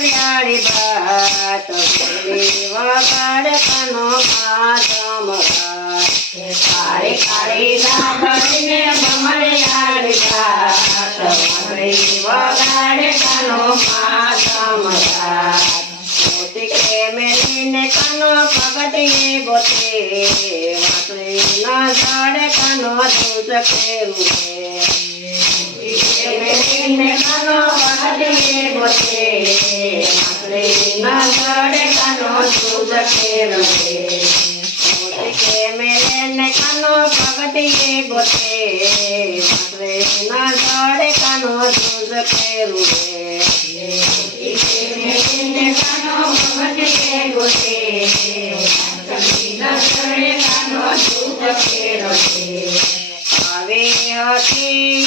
ભમરિયાળી ભાત બોલી વગાડ કનો માધમ રાત કાળી કાળી સાંભળીને મમરિયાળી ભાત બોલી વગાડ કનો માધમ રાત મોતી મેલીને કનો પગટીએ ગોતે વાસળી ના જડે કનો દૂધ કેરુએ મેલીને કનો પગટીએ ગોતે વાસળી ના જડે કનો દૂધ કેરુએ મોતી કે મેલીને કનો પગટીએ ગોતે વાસળી ના જડે કનો દૂધ કેરુએ આવી હતી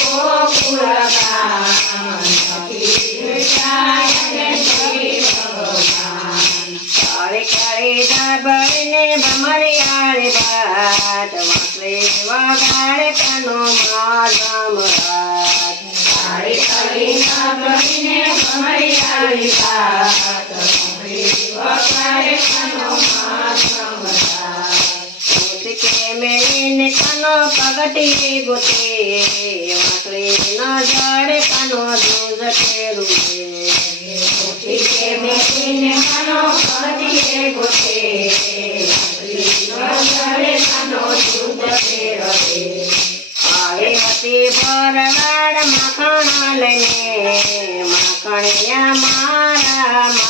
ગોકુળ ભગવાન કાળી કાળી ડાબડીને ભમરિયાળી ભાત વાંસળી વગાડે કનો માધમ રાત કાળી કાળી ડાબડીને ભમરિયાળી ભાત વગાડે કનો પગટી ગોતે વાંસળી ન જડે કનો દૂધ કેરુએ મોતી કે મેલીને પગટી ગોતે માખણિયા મારા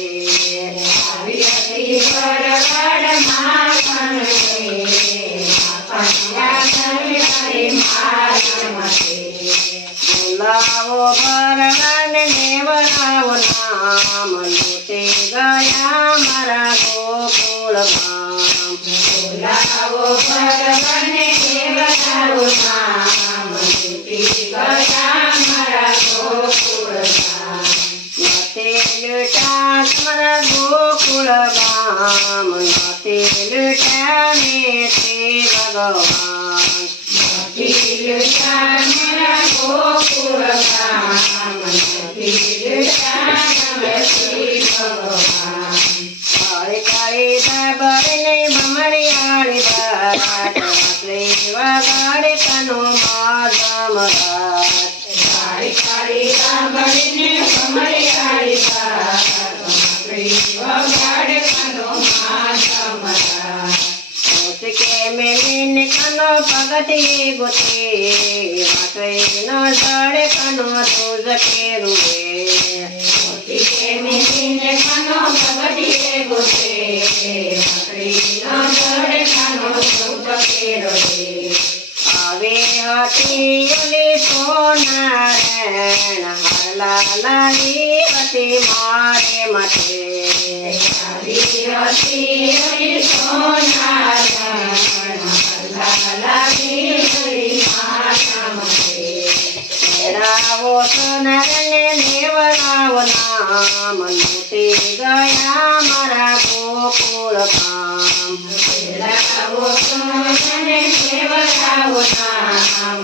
દેવરાવો નામ લૂટે ગયા મારા ગોકુળમાં બોલાવો ભરવાડ દેવરાવો નામ લૂટે ગયા મારા ગોકુળમાં નથી લૂટા મારા ગોકુળ ગામ નથી લૂટા ને તે ભગવાન. નથી લૂટા મારા ગોકુળ વાસળી વગાડે કનો માધમ કાળી દાબરને ભમરિયાળી બાટ વાસળી વગાડે કનો માધમ કે મેલીને કનો પગટી ગોતે વાસળી ન જડે કનો દૂધ કેરુએ કે મેલીને કનો પગટી ગોતે લાવી હતી મારે સોનારાયણ હારલા લાવી હતી મારા માટે રાવો સોનારને દેવરાવો નામ લૂટી ગયા મારા ગોકુળ કામ રાવો સોનારને દેવરાવો નામ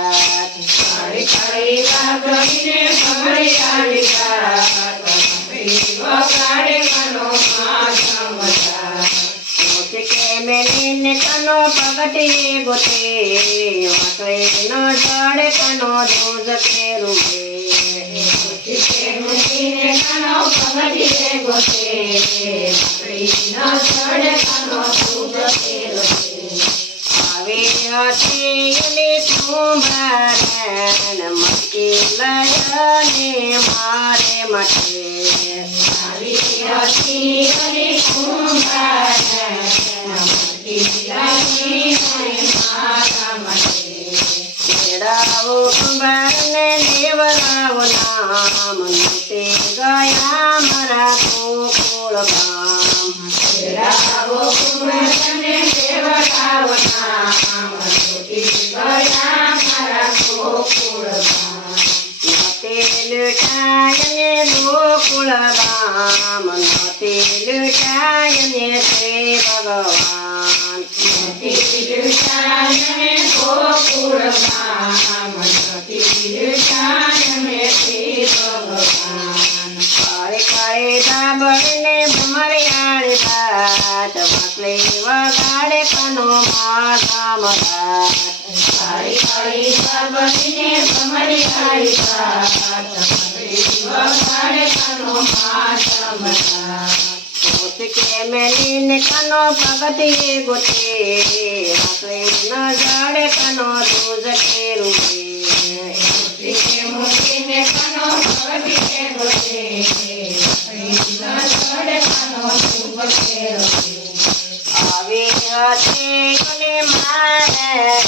દાબડને ભમરિયાળી ભાત વાંકલે વગાડે રાત મોટકે મેલીને કનો પગટીએ ગોતે વાંકલે ન કનો દૂધ ખેરુગે મોટકે કનો પગટીએ ગોતે વાંકલે ન કનો દૂધ ખેરુગે આવે હતી એની કુંભારણ મારે મટે. મેળાવો કુંભારને દેવરાવો નામ ગયા મારા ગોકુળ ભગવાન. કાળે કાળે દાબડને ભમરિયાળી ભાત વાસલે વગાડે કનો માધામ રાત કાળી કાળી દાબડીને ભમરિયાળી ભાત વાસલે વગાડે કનો માધામ રાત પોતકે મેલીને કનો પગતીએ ગોતે વાસલે ન જાડે કનો દૂધ ખેરુગે પોતકે મૂકીને કનો પગતીએ ગોતે આવી હતી કોને મારણ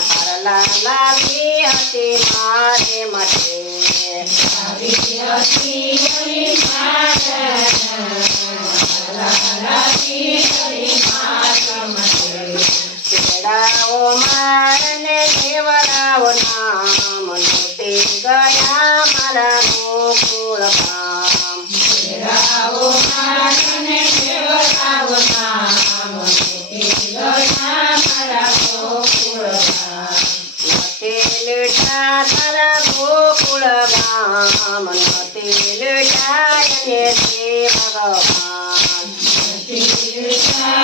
હરલા લાવી હતી મારે માટે આવી હતી કોને મારણ મારને દેવરાઓ નામ લૂટે ગયા મારા ગોકુળ કામ કેળાઓ મારને દેવરાઓ નામ લૂટે ગયા મારા ગોકુળ કામ નતે લૂટા તારા ગોકુળ ગામ નતે લૂટાય તે ભગવાન. નતે લૂટાય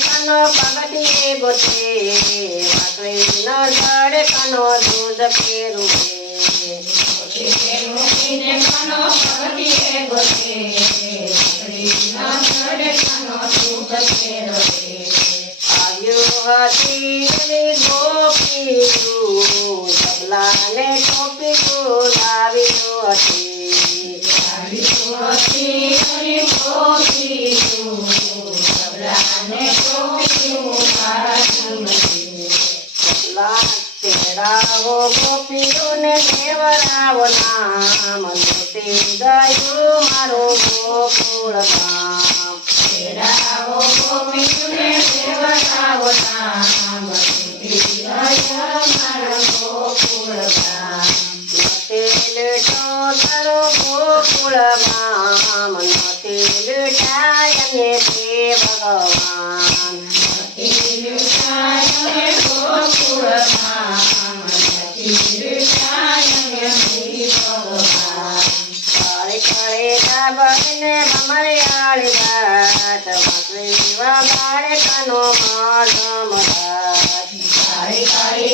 કનો પગટીએ ગોતે વાસલે ન જડે કનો દૂધ વાસલે ન હતી. તેડાવો ગોપીઓને દેવરાવો નામ તે ગયું મારો ગોકુળ ગામ. રાવો ગોપીઓને દેવરાવો નામ તે ગયું મારો ગોકુળ ગામ. તેલ લૂટો તારો ગોકુળ ગામ તેલ લૂટાય ને તે ભગવાન. દાબડીને ભમરિયાળી ભાત વાસળી વગાડે કનો માધમ રાત કાળે